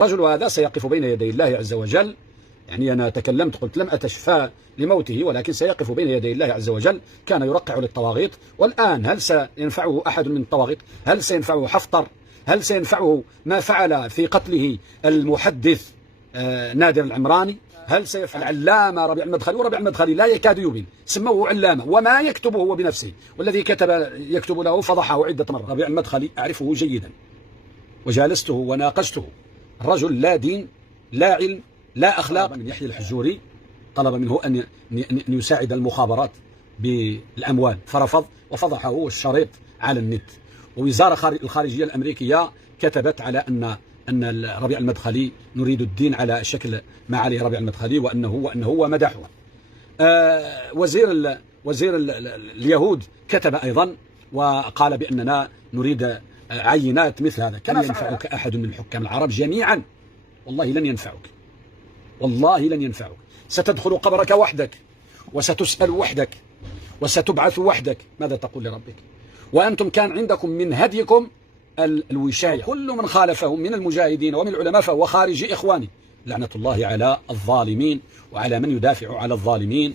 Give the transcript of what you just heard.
الرجل هذا سيقف بين يدي الله عز وجل. يعني أنا تكلمت قلت لم أتشفى لموته، ولكن سيقف بين يدي الله عز وجل. كان يرقع للطواغيت، والآن هل سينفعه أحد من الطواغيت؟ هل سينفعه حفتر؟ هل سينفعه ما فعل في قتله المحدث نادر العمراني؟ هل سيفعل العلامة ربيع المدخلي؟ وربيع المدخلي لا يكاد يبين، سموه علامة وما يكتبه هو بنفسه، والذي يكتب له فضحه عدة مرات. ربيع المدخلي أعرفه جيدا وجالسته وناقشته، الرجل لا دين لا علم لا أخلاق. من يحيى الحجوري طلب منه أن يساعد المخابرات بالأموال فرفض، وفضحه الشريط على النت. ووزارة الخارجية الأمريكية كتبت على أن ربيع المدخلي نريد الدين على شكل ما عليه ربيع المدخلي، وأنه ومدحه. وزير اليهود كتب أيضا وقال بأننا نريد عينات مثل هذا. كان ينفعك أحد من الحكام العرب جميعا؟ والله لن ينفعك، والله لن ينفعك. ستدخل قبرك وحدك، وستسأل وحدك، وستبعث وحدك. ماذا تقول لربك؟ وأنتم كان عندكم من هديكم الوشاية. كل من خالفهم من المجاهدين ومن العلماء فهو خارجي إخواني. لعنة الله على الظالمين وعلى من يدافع على الظالمين.